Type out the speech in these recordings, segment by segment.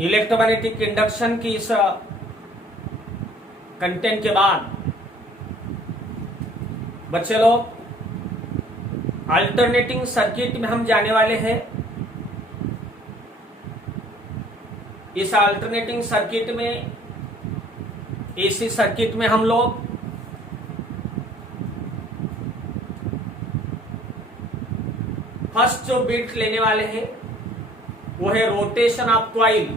Electromagnetic induction की इस content के बाद बच्चे लोग अल्टरनेटिंग सर्किट में हम जाने वाले हैं। इस अल्टरनेटिंग सर्किट में, एसी सर्किट में हम लोग फर्स्ट जो बिट लेने वाले हैं वो है rotation of coil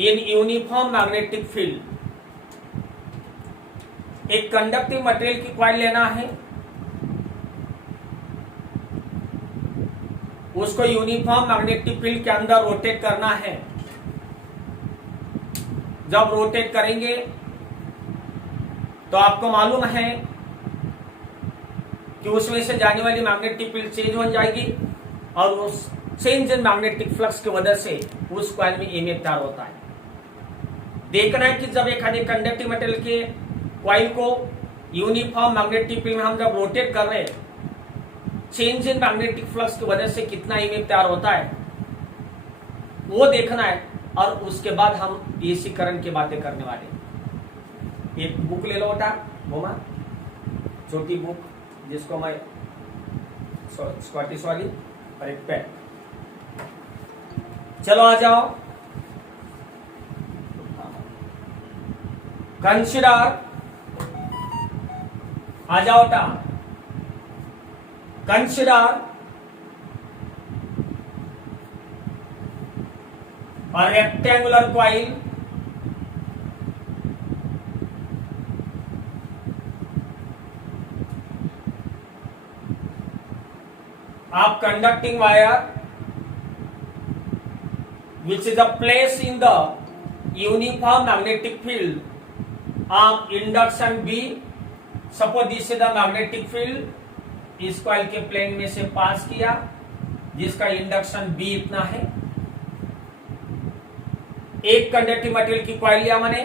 in uniform magnetic field. एक कंडक्टिव मटेरियल की कॉइल लेना है, उसको यूनिफॉर्म मैग्नेटिक फील्ड के अंदर रोटेट करना है। जब रोटेट करेंगे तो आपको मालूम है कि उसमें से जाने वाली मैग्नेटिक फील्ड चेंज हो जाएगी और उस चेंज इन मैग्नेटिक फ्लक्स की वजह से उस कॉइल में ईएमएफ तैयार होता है। देखना है कि जब एक कंडक्टिव मटेरियल के कॉइल को यूनिफॉर्म मैग्नेटिक फील्ड में हम जब रोटेट कर रहे हैं, चेंज इन मैग्नेटिक फ्लक्स की वजह से कितना ईएमएफ तैयार होता है वो देखना है। और उसके बाद हम एसी करंट की बातें करने वाले हैं। एक बुक ले लो बेटा, बोमा छोटी बुक जिसको मैं स्कॉटिश वाली, और एक पेन। चलो आ जाओ। कंसिडर, आ जाओ बेटा। Consider a rectangular coil of conducting wire which is placed in the uniform magnetic field of induction B. Suppose this is the magnetic field, इस कॉइल के प्लेन में से पास किया जिसका इंडक्शन B इतना है। एक कंडक्टिव मटेरियल की कॉइल लिया मैंने,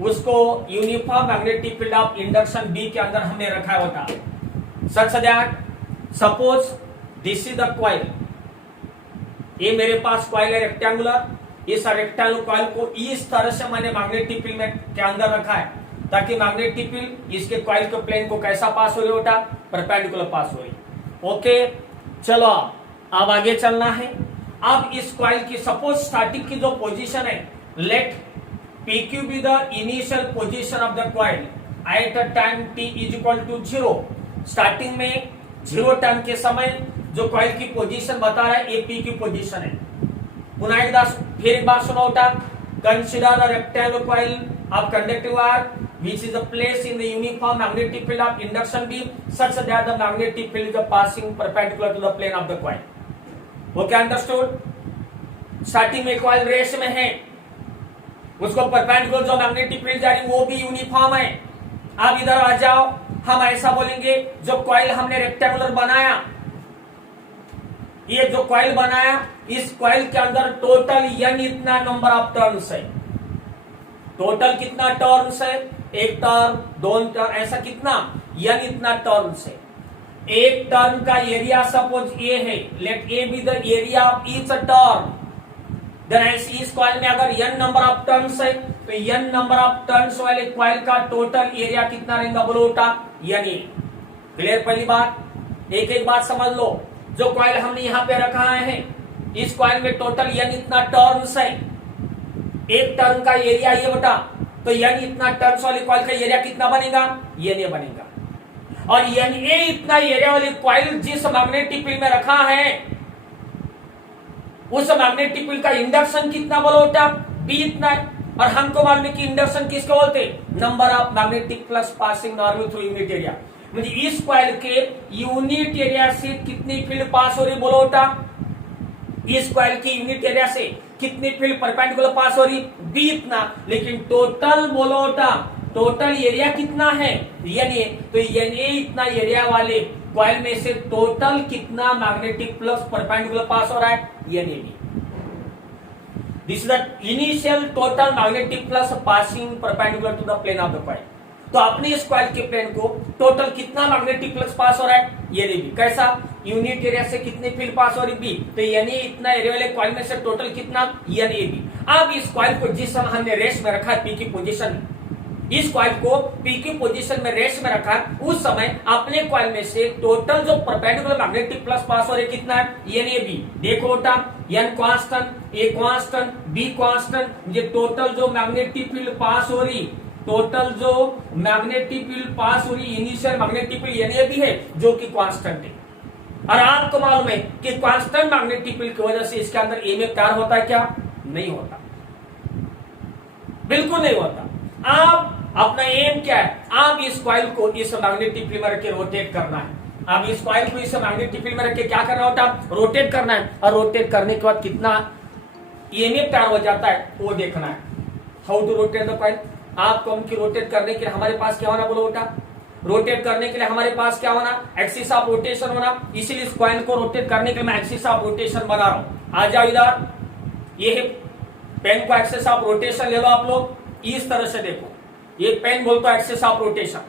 उसको uniform magnetic field of induction B के अंदर हमने रखा होता। Such that suppose this is the coil, ये मेरे पास कॉइल है रेक्टेंगुलर। इस रेक्टेंगुलर कॉइल को इस तरह से मैंने मैग्नेटिक फील्ड में के अंदर रखा है ताकि मैग्नेटिक फील्ड इसके कॉइल के प्लेन को कैसा पास हो रही होता, परपेंडिकुलर पास हो रही। ओके, चलो अब आगे चलना है। अब इस कॉइल की सपोज स्टार्टिंग की जो पोजीशन है, let PQ be the initial position of the coil at a time t is equal to 0। Starting में 0 टाइम के समय जो कॉइल की पोजीशन बता रहा है, ये P की पोजीशन है। पुनः फिर एक बार सुनो उठा। Consider a rectangular coil of conductive wire which is placed in the uniform magnetic field of induction B such that the magnetic field is passing perpendicular to the plane of the coil। Okay, understood? Starting में coil race में है, उसको perpendicular जो magnetic field जा रही वो भी uniform है। अब इधर आ जाओ, हम ऐसा बोलेंगे जो कॉइल हमने रेक्टेंगुलर बनाया, ये जो कॉइल बनाया, इस कॉइल के अंदर टोटल n इतना नंबर ऑफ टर्न्स है। टोटल कितना टर्न्स है? एक टर्न, दो टर्न, ऐसा कितना n इतना टर्न्स है। एक टर्न का एरिया सपोज ए है, let A B the area of each turn. इस कॉइल में अगर n नंबर ऑफ टर्न्स है तो n नंबर ऑफ टर्न्स वाले कॉइल का टोटल एरिया कितना रहेगा बोलो बेटा? n। क्लियर? पहली बात, एक एक बात समझ लो। जो कॉइल हमने यहाँ पे रखा है, इस कॉइल में टोटल n इतना टर्न्स है। एक टर्न का एरिया ये बेटा, तो n इतना टर्न्स वाली कॉइल का एरिया कितना बनेगा? n बनेगा। और Na इतना एरिया वाली कॉइल जिस मैग्नेटिक फील्ड में रखा है, उस मैग्नेटिक फील्ड का इंडक्शन कितना बोलो बेटा? B इतना है। और हमको मालूम है कि इंडक्शन किसको बोलते? Number of magnetic flux passing normal through unit area. मतलब इस कॉइल के यूनिट एरिया से कितनी फील्ड पास हो रही बोलो बेटा? इस कॉइल की यूनिट एरिया से कितनी फील्ड परपेंडिकुलर पास हो रही? B इतना। लेकिन टोटल बोलो बेटा, टोटल एरिया कितना है? Na। तो Na इतना एरिया वाले कॉइल में से टोटल कितना मैग्नेटिक फ्लक्स परपेंडिकुलर पास हो रहा है? Nab। This is the initial total magnetic flux passing perpendicular to the plane of the coil. तो अपने इस कॉइल के प्लेन को टोटल कितना मैग्नेटिक फ्लक्स पास हो रहा है? Nab। कैसा? यूनिट एरिया से कितने फील्ड पास हो रही बी, तो यानी इतना एरिया वाले कॉइल में से टोटल कितना एन ए बी। अब इस कॉइल को जिस समय हमने रेस्ट में रखा है पी की पोजीशन में, इस कॉइल को पी की पोजीशन में रेस्ट में रखा, उस समय अपने कॉइल में से टोटल जो परपेंडिकुलर मैग्नेटिक प्लस पास हो रही कितना है एन ए बी। देखो बेटा N constant, A constant, B constant, ये टोटल जो मैग्नेटिक फील्ड पास हो रही, टोटल जो मैग्नेटिक फील्ड पास हो रही initial magnetic field N A B है जो कि कांस्टेंट है। और आपको मालूम है कि कांस्टेंट मैग्नेटिक फील्ड की वजह से इसके अंदर ईएमएफ तैयार होता है क्या? नहीं होता, बिल्कुल नहीं होता। आप अपना एम क्या है? आप इस कॉइल को इस मैग्नेटिक फील्ड में रख के रोटेट करना है। आप इस कॉइल को इस मैग्नेटिक फील्ड में रख के क्या करना होता है? रोटेट करना है। और रोटेट करने के बाद कितना ईएमएफ तैयार हो जाता है वो देखना है। How to rotate the coil? आपको हम की रोटेट करने के लिए हमारे पास क्या होना बोलो बेटा? रोटेट करने के लिए हमारे पास क्या होना? एक्सिस ऑफ रोटेशन होना। इसीलिए इस कॉइल को रोटेट करने के लिए मैं एक्सिस ऑफ रोटेशन बना रहा हूं। आ जाओ इधर, ये पेन को एक्सिस ऑफ रोटेशन ले लो आप लोग। इस तरह से देखो, ये पेन बोलता है एक्सिस ऑफ रोटेशन,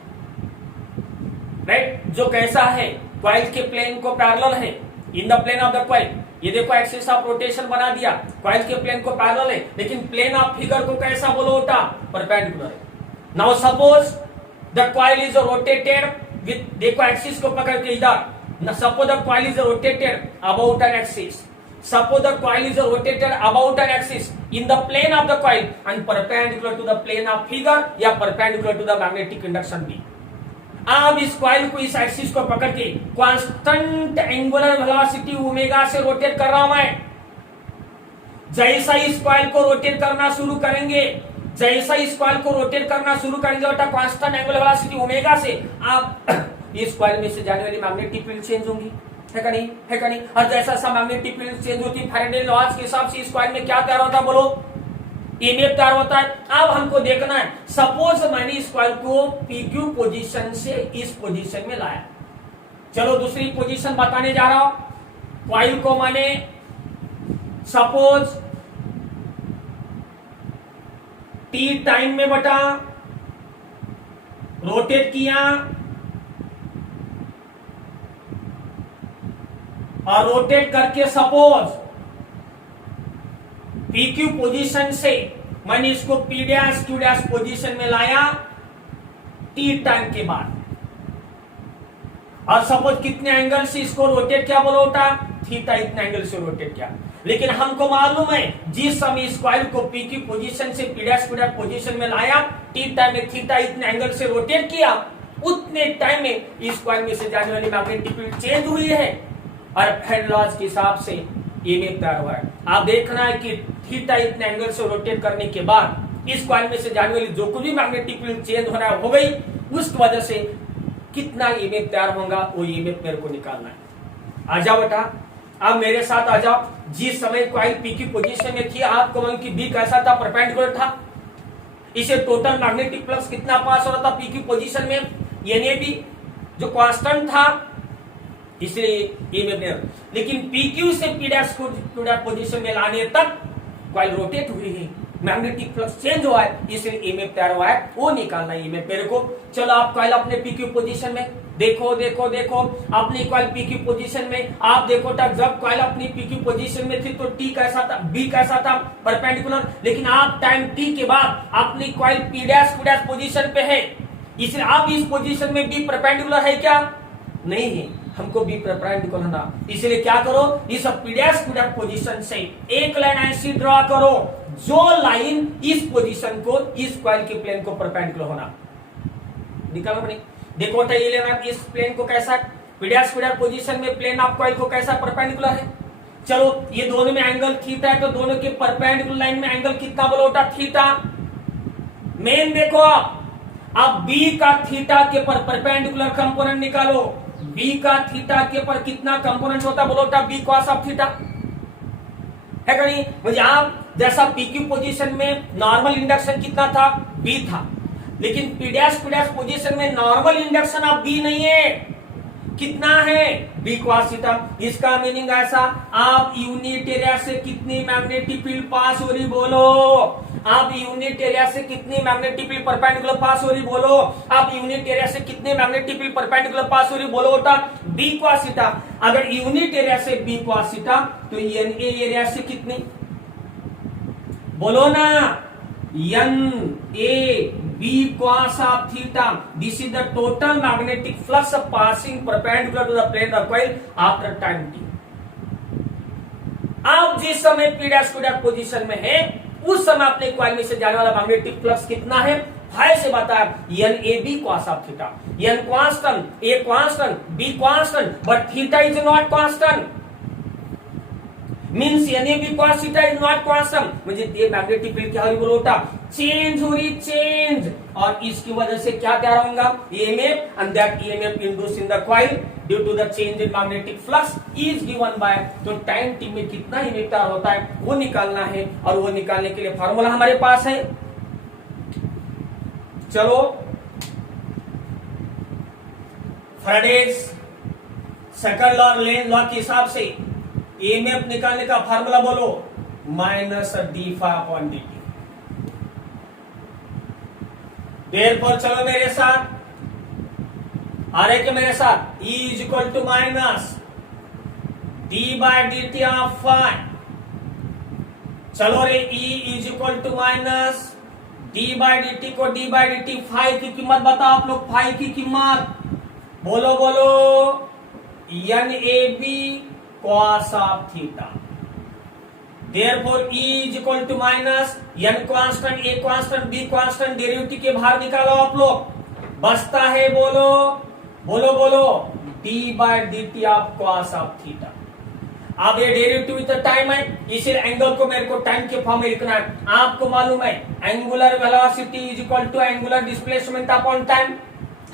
राइट? जो कैसा है? कॉइल के प्लेन को पैरेलल है, in the plane of the coil. ये देखो एक्सिस ऑफ रोटेशन बना दिया, कॉइल के प्लेन को पैरेलल है, लेकिन प्लेन ऑफ फिगर को कैसा बोलो बेटा? परपेंडिकुलर है। Now suppose the coil is rotated with, देखो एक्सिस को पकड़ के इधर, suppose the coil is rotated about an axis, suppose the coil is rotated about an axis in the plane of the coil and perpendicular to the plane of figure या perpendicular to the magnetic induction B। अब इस coil को इस axis को पकड़ के constant angular velocity omega से rotate कर रहा हूं मैं। जैसा इस कॉइल को रोटेट करना शुरू करेंगे, जैसा इस कॉइल को रोटेट करना शुरू करेंगे बेटा कांस्टेंट एंगुलर वेलोसिटी ओमेगा से, आप इस कॉइल में से जाने वाली मैग्नेटिक फील्ड चेंज होंगी, है का नहीं? है का नहीं? और जैसा सा मैग्नेटिक फील्ड चेंज होती है फैराडे लॉज के हिसाब से इस कॉइल में क्या तैयार होता है बोलो? ईएमएफ तैयार होता है। अब हमको देखना है, सपोज मैंने इस कॉइल को पीक्यू पोजीशन से इस पोजीशन में लाया। चलो दूसरी पोजीशन बताने जा रहा हूं। कॉइल को मैंने सपोज टी टाइम में बटा रोटेट किया और रोटेट करके सपोज पीक्यू पोजीशन से मैंने इसको P dash Q dash position में लाया टी टाइम के बाद, और सपोज कितने एंगल से इसको रोटेट किया बोलो बेटा? थीटा इतने एंगल से रोटेट किया। लेकिन हमको मालूम है जिस समय इस कॉइल को पीक्यू पोजीशन से P dash Q dash position में लाया, टी टाइम में थीटा इतने एंगल से रोटेट किया, उतने टाइम में इस कॉइल में से जाने वाली मैग्नेटिक फील्ड चेंज हुई है और फैराडे लॉज के हिसाब से ईएमएफ तैयार हुआ है। आप देखना है कि थीटा इतने एंगल से रोटेट करने के बाद इस कॉइल में से जाने वाली जो कुछ भी मैग्नेटिक फील्ड चेंज होना हो गई, उस वजह से कितना ईएमएफ तैयार होगा वो ईएमएफ मेरे को निकालना है। आ जाओ बेटा, अब मेरे साथ आ जाओ। जिस समय कॉइल पी की पोजीशन में थी, आपको मालूम कि बी कैसा था? परपेंडिकुलर था। इसे टोटल मैग्नेटिक फ्लक्स कितना पास हो रहा था पी की पोजीशन में? एन बी जो कांस्टेंट था, इसलिए ईएमएफ नहीं। लेकिन पीक्यू से पी डैश को क्यू डैश पोजीशन में लाने तक कॉइल रोटेट हुई है, मैग्नेटिक फ्लक्स चेंज हुआ है, इसलिए ईएमएफ तैयार हुआ है, वो निकालना है ईएमएफ मेरे को। चलो आप कॉइल अपने पीक्यू पोजीशन में देखो, देखो देखो अपनी कॉइल पीक्यू पोजीशन में आप देखो तक जब कॉइल अपनी पीक्यू पोजीशन में थी तो टी कैसा था? बी कैसा था? परपेंडिकुलर। लेकिन आप टाइम टी के बाद अपनी coil P dash Q dash position पे है, इसलिए आप इस पोजीशन में बी परपेंडिकुलर है क्या? नहीं है, हमको बी परपेंडिकुलर होना। इसलिए क्या करो? इस P dash Q dash position से एक लाइन ऐसी ड्रॉ करो जो लाइन इस पोजीशन को, इस कॉइल के प्लेन को परपेंडिकुलर होना। निकालो अपनी, देखो तो ये लेना इस प्लेन को कैसा, P dash Q dash position में प्लेन ऑफ कॉइल को कैसा परपेंडिकुलर है। चलो ये दोनों में एंगल थीटा है, तो दोनों के परपेंडिकुलर लाइन में एंगल कितना बोलो थीटा। मेन देखो आप बी का थीटा के पर परपेंडिकुलर कंपोनेंट निकालो। बी का थीटा के पर कितना कंपोनेंट होता बोलो बी कॉस ऑफ थीटा, है का नहीं? मुझे आप जैसा पीक्यू पोजीशन में नॉर्मल इंडक्शन कितना था? बी था। लेकिन P dash Q dash position में नॉर्मल इंडक्शन ऑफ बी नहीं है, कितना है? B cos theta. इसका मीनिंग ऐसा, आप यूनिट एरिया से कितनी मैग्नेटिक फील्ड पास हो रही बोलो? आप यूनिट एरिया से कितनी मैग्नेटिक फील्ड परपेंडिकुलर पास हो रही बोलो। आप यूनिट एरिया से कितने मैग्नेटिक फील्ड परपेंडिकुलर पास हो रही बोलो बेटा, बी cos थीटा। अगर यूनिट एरिया से बी cos थीटा तो एन ए एरिया से कितनी बोलो ना, N A B cos of theta. This is the total magnetic flux passing perpendicular to the plane of coil after time T. आप जिस समय P dash two dash position में है उस समय अपने कॉइल में से जाने वाला मैग्नेटिक फ्लक्स कितना है, फाइ से बताया N A B cos of theta. N constant, A constant, B constant, but theta is not constant. Means N A B cos theta is not constant, म्हणजे ते मैग्नेटिक फील्ड क्या हो रही बोलो बेटा, चेंज हो रही, चेंज। और इसकी वजह से क्या तैयार होगा, EMF, and that EMF induce in the coil due to the change in magnetic flux is given by. तो टाइम टी में कितना ईएमएफ तैयार होता है वो निकालना है, और वो निकालने के लिए फार्मूला हमारे पास है। चलो Faraday's second law, Lenz law के हिसाब से ईएमएफ निकालने का फार्मूला बोलो, minus d phi upon d t. देर पर चलो मेरे साथ, आ रहे क्या मेरे साथ, E is equal to minus d by D T of phi. चलो रे, E is equal to minus d by D t को d by D t, phi की कीमत बताओ आप लोग, फाइ की कीमत बोलो बोलो, N A B cos of theta. Therefore E is equal to minus n constant, a constant, b constant, derivative के बाहर निकालो आप लोग, बचता है बोलो बोलो बोलो d by D T of cos of theta. अब ये डेरिवेटिव विद टाइम है, इसलिए एंगल को मेरे को टाइम के फॉर्म में लिखना है। आपको मालूम है angular velocity is equal to angular displacement upon time,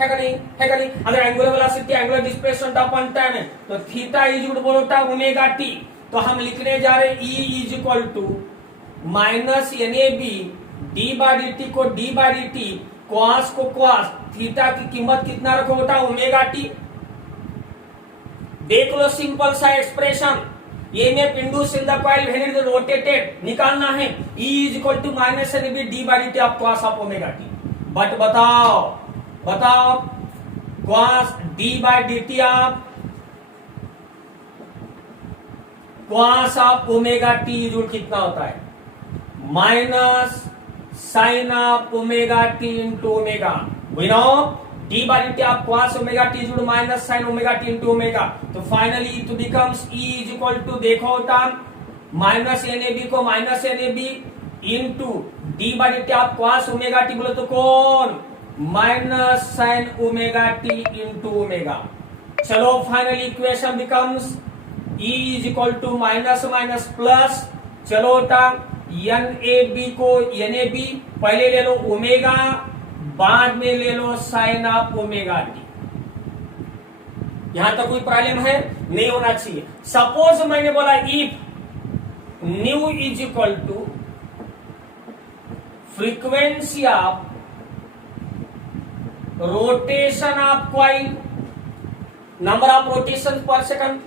है का नहीं, है का नहीं। अगर angular velocity angular displacement upon time है तो थीटा इज इक्वल टू बोलो ओमेगा टी। तो हम लिखने जा रहे E is equal to minus N A B D by D t को d by D t, cos को कॉस, थीटा की कीमत कितना रखो बेटा, ओमेगा टी। देख लो सिंपल सा एक्सप्रेशन, ये में induce in the coil when it is rotated निकालना है। E is equal to minus N A B D by D T of cos of omega T. But बताओ बताओ cos D by D T of cos of omega T joule कितना होता है, minus sine of omega T into omega. We know D by D T of cos omega T joule minus sine omega T into omega. तो finally it becomes E is equal to, देखो term minus N A B को minus N A B into d by D T of cos omega t बोलो तो कौन, minus sine omega T into omega. चलो finally equation becomes E is equal to minus minus plus, चलो N A B को N A B पहले ले लो omega, बाद में ले लो साइन ऑफ ओमेगा टी। यहां तक कोई प्रॉब्लम है, नहीं होना चाहिए। सपोज मैंने बोला if nu is equal to frequency of rotation of coil, number of rotation per second.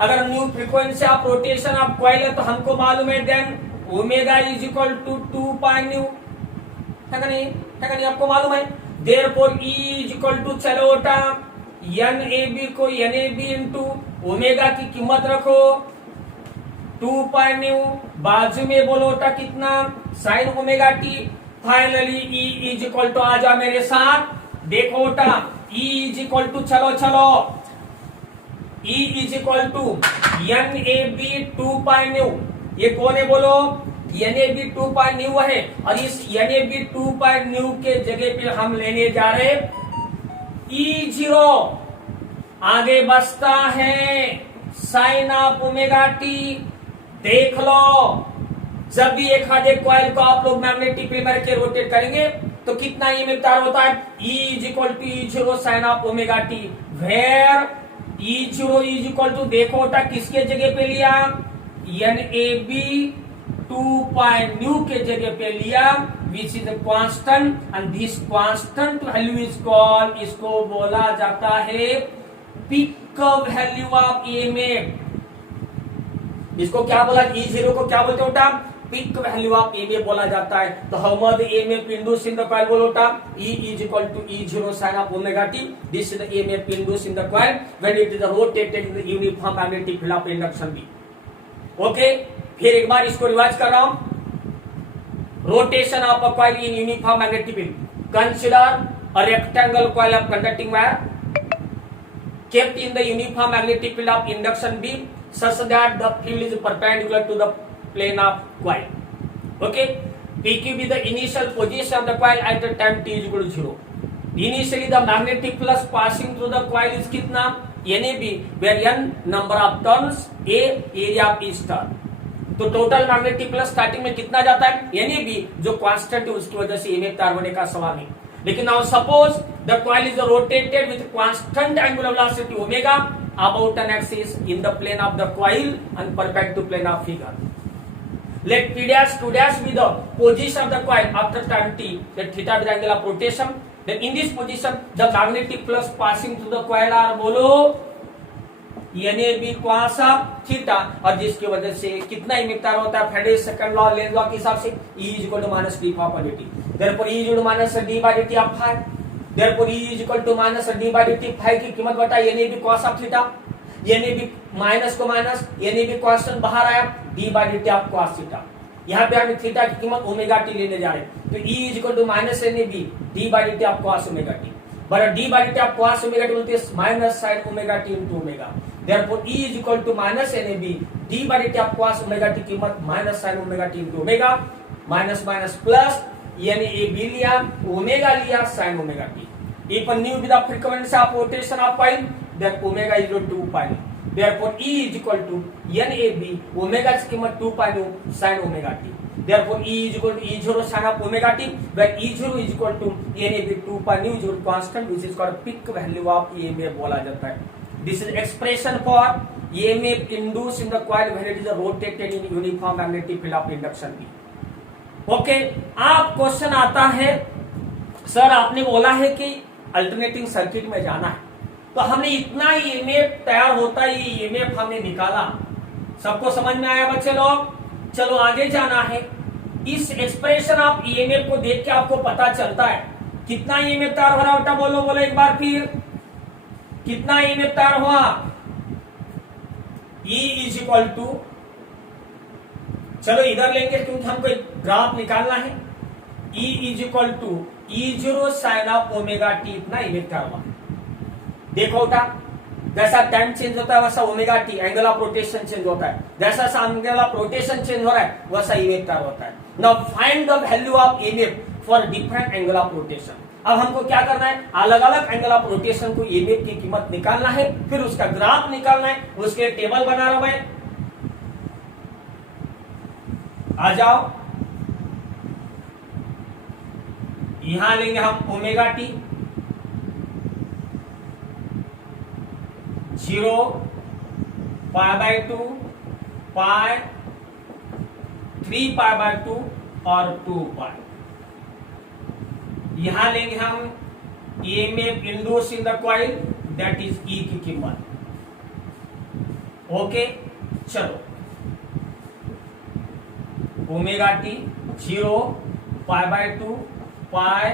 अगर nu frequency of rotation of coil है तो हमको मालूम है then omega is equal to 2 pi nu, है का नहीं, है का नहीं, आपको मालूम है। Therefore E is equal to, चलो एन ए बी को N A B into omega की कीमत रखो 2 पाई न्यू, बाजू में बोलो कितना, sine omega t. Finally E is equal to, आ जाओ मेरे साथ, देखो E इज इक्वल टू, चलो चलो E is equal to N A B 2 pi nu. ये कौन है बोलो, N A B 2 pi nu है, और इस N A B 2 pi nu के जगह पे हम लेने जा रहे E0, आगे बचता है साइन ऑफ ओमेगा टी। देख लो जब भी एक आधे कॉइल को आप लोग मैग्नेटिक फील्ड में के रोटेट करेंगे तो कितना ई मिकदार होता है, E is equal to E0 sine of omega t, where E0 is equal to, देखो किसके जगह पे लिया, N A B 2 pi nu के जगह पे लिया, which is constant, and this constant value is called, इसको बोला जाता है पिक वैल्यू ऑफ ईएमएफ। इसको क्या बोला, E0 को क्या बोलते होता, पिक वैल्यू ऑफ ईएमएफ बोला जाता है। तो how much EMF induced in the coil बोलो टा E is equal to E0 sin of omega t. This is the EMF induced in the coil when it is rotated in the uniform magnetic field of induction B. Okay, फिर एक बार इसको revise कर रहा हूं। Rotation of a coil in uniform magnetic field. Consider a rectangle coil of conducting wire kept in the uniform magnetic field of induction B such that the field is perpendicular to the plane of coil. Okay, PQ be the initial position of the coil at the time t is equal to 0. Initially the magnetic flux passing through the coil is कितना NAB, where N number of turns, A area of each turn. तो total magnetic flux starting में कितना जाता है NAB, जो constant है उसकी वजह से ईएमएफ तैयार होने का सवाल नहीं। लेकिन now suppose the coil is rotated with constant angular velocity omega about an axis in the plane of the coil and perpendicular to plane of figure. Let P dash Q dash be the position of the coil after time t, let theta be the angle of rotation. Then in this position the magnetic flux passing through the coil are बोलो NAB cos of theta, और जिसकी वजह से कितना EMF होता है Faraday second law Lenz law के हिसाब से E is equal to minus d phi dt. Therefore E is equal to minus d by dt of phi. Therefore E is equal to minus d by dt phi की कीमत बता NAB cos of theta. NAB minus को minus, NAB constant बाहर आया, d by dt of cos theta. यहाँ पे हम theta की कीमत ओमेगा टी लेने जा रहे हैं। तो E is equal to minus NAB d by dt of cos omega T, but d by dt of cos omega T बोलते हैं minus sin omega t into omega. Therefore E is equal to minus NAB d by dt of cos omega t कीमत minus sin omega t into omega, minus minus plus NAB लिया, omega लिया, sin omega t. If a new with the frequency of rotation of coil, then omega is equal to 2 pi. Therefore E is equal to NAB, omega की कीमत 2 pi sin omega T. Therefore E is equal to E0 sin of omega t, where E0 is equal to NAB 2 pi nu is equal to constant, which is called peak value of EMF बोला जाता है। This is expression for EMF induced in the coil when it is rotated in uniform magnetic field of induction B. Okay, आप question आता है sir आपने बोला है कि अल्टरनेटिंग सर्किट में जाना है, तो हमने इतना ईएमएफ तैयार होता है, ये ईएमएफ हमने निकाला। सबको समझ में आया बच्चे लोग? चलो आगे जाना है। इस एक्सप्रेशन ऑफ ईएमएफ को देख के आपको पता चलता है कितना ईएमएफ तैयार हो रहा बेटा, बोलो बोलो एक बार फिर, कितना ईएमएफ तैयार हुआ? E इज इक्वल टू, चलो इधर लेंगे क्योंकि हमको एक ग्राफ निकालना है। E is equal to E0 sine of omega t, इतना ईएमएफ तैयार हुआ। देखो बेटा, जैसा टाइम चेंज होता है वैसा omega T angle of rotation change होता है, जैसा एंगल ऑफ रोटेशन चेंज हो रहा है वैसा ईएमएफ तैयार होता है। Now find the value of EMF for different angle of rotation. अब हमको क्या करना है, अलग अलग एंगल ऑफ रोटेशन को ईएमएफ की कीमत निकालना है, फिर उसका ग्राफ निकालना है, उसके टेबल बना रहा हूं मैं। आ जाओ, यहां लेंगे हम omega t 0 pi by 2 pi 3 pi by 2 और 2 पाई। यहां लेंगे हम EMF induced in the coil, that is E की कीमत। ओके, चलो omega t 0 pi by 2 pi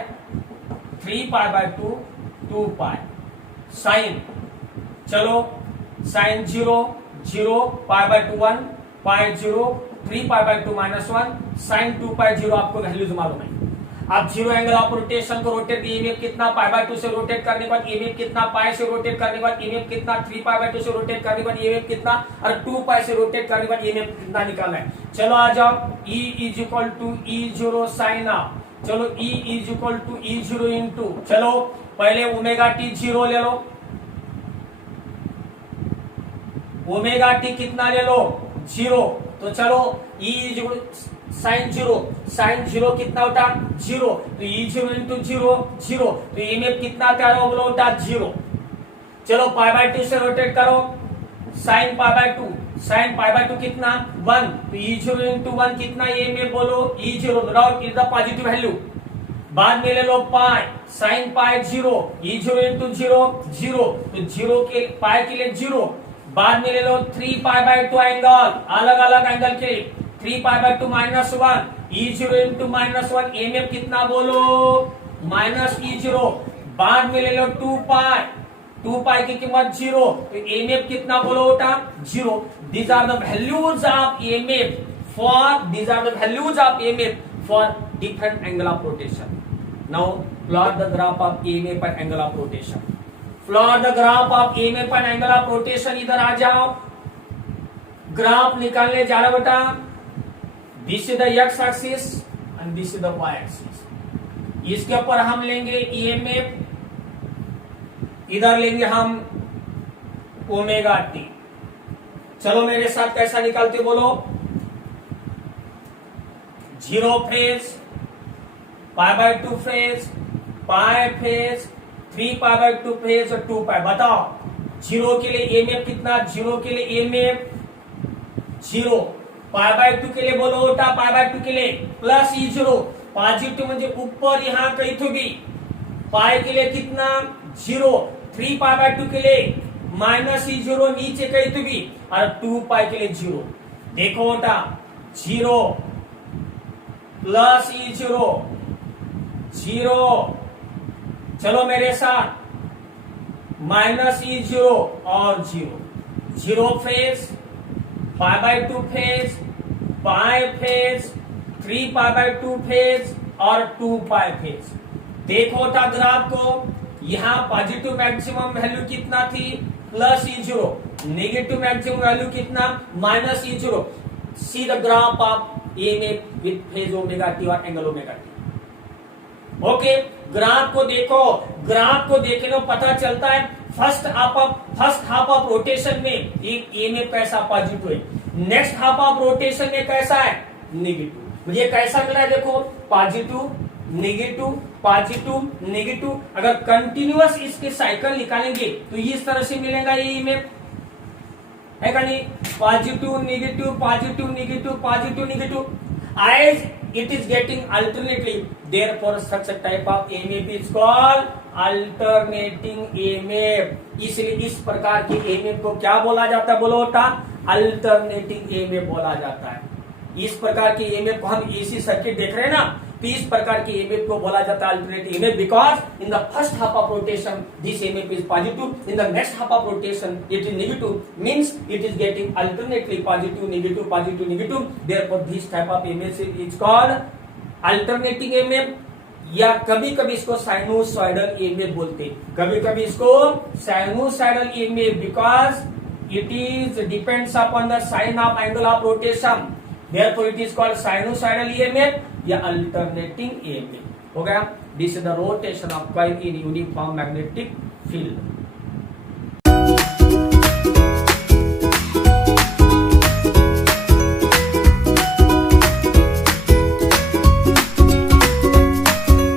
3 pi by 2 2 pi sine, चलो sine 0 0 pi by 2 1 pi 0 3 pi by 2 minus 1 sine 2 pi 0, आपको values मालूम है। अब 0 एंगल ऑफ रोटेशन को rotate EMF कितना, पाई बाय 2 से रोटेट करने के बाद ईएमएफ कितना, पाई से रोटेट करने के बाद ईएमएफ कितना, 3 पाई बाय 2 से रोटेट करने के बाद ईएमएफ कितना, और 2 पाई से रोटेट करने के बाद ईएमएफ कितना निकालना है। चलो आ जाओ, E is equal to E0 sine of, चलो E is equal to E0 into, चलो पहले ओमेगा टी 0 ले लो, ओमेगा टी कितना ले लो 0, तो चलो E is equal sine 0, sine 0 कितना होता 0, तो E0 इंटू 0 0, तो ईएमएफ कितना तैयार होगा 0। चलो पाई बाय 2 से रोटेट करो, sine pi by 2, sine pi by 2 कितना 1, तो E0 इंटू 1 कितना ईएमएफ बोलो E0, no doubt is the positive value. बाद में ले लो पाई, साइन पाई 0, E0 इंटू 0 0, तो 0 के पाई के लिए 0, बाद में ले लो 3 पाई बाय 2 एंगल, अलग अलग एंगल के 3 pi by 2 -1 E0 into -1 EMF कितना बोलो -E0 बाद में ले लो 2 पाई की कीमत 0 तो EMF कितना बोलो बेटा 0 these are the values of EMF for different angle of rotation. Now plot the graph of EMF and angle of rotation. Plot the graph of EMF and angle of rotation. इधर आ जाओ graph निकालने जा रहा बेटा this is the x axis and this is the y axis इसके ऊपर हम लेंगे EMF इधर लेंगे हम ओमेगा टी चलो मेरे साथ कैसा निकालते बोलो 0 phase pi by 2 phase pi phase 3 pi by 2 phase और 2 पाई बताओ 0 के लिए EMF कितना 0 के लिए EMF 0 पाई बाय 2 के लिए बोलो बेटा पाई बाय 2 के लिए प्लस E0 पॉजिटिव म्हणजे ऊपर यहां कहीं थोगी पाई के लिए कितना 0 3 पाई बाय 2 के लिए -E0 नीचे कहीं थोगी और 2 पाई के लिए 0 देखो बेटा 0 प्लस E0 0 चलो मेरे साथ -E0 और 0 phase pi by 2 phase pi phase 3 pi by 2 phase और 2 पाई फेज देखो था ग्राफ को यहां पॉजिटिव मैक्सिमम वैल्यू कितना थी +E0 नेगेटिव मैक्सिमम वैल्यू कितना -E0 see the graph of EMF with phase omega t और angle omega t okay graph को देखो ग्राफ को देखने में पता चलता है फर्स्ट हाफ ऑफ रोटेशन में एक EMF कैसा पॉजिटिव है नेक्स्ट हाफ ऑफ रोटेशन में कैसा है नेगेटिव मुझे कैसा मिला है देखो पॉजिटिव नेगेटिव अगर कंटिन्यूअस इसके साइकिल निकालेंगे तो इस तरह से मिलेगा ये EMF है का नहीं positive negative as it is getting alternately therefore such a type of EMF is called alternating EMF इसलिए इस प्रकार की EMF को क्या बोला जाता है बोलो बेटा अल्टरनेटिंग EMF बोला जाता है इस प्रकार की EMF को हम AC सर्किट देख रहे हैं ना तो इस प्रकार की EMF को बोला जाता है alternating EMF because in the first half of rotation this EMF is positive in the next half of rotation it is negative means it is getting alternately positive negative therefore this type of EMF is called alternating EMF या कभी कभी इसको sinusoidal EMF बोलते कभी कभी इसको sinusoidal EMF because it is depends upon the sine of angle of rotation therefore it is called sinusoidal EMF या alternating EMF हो गया this is the rotation of coil in uniform magnetic field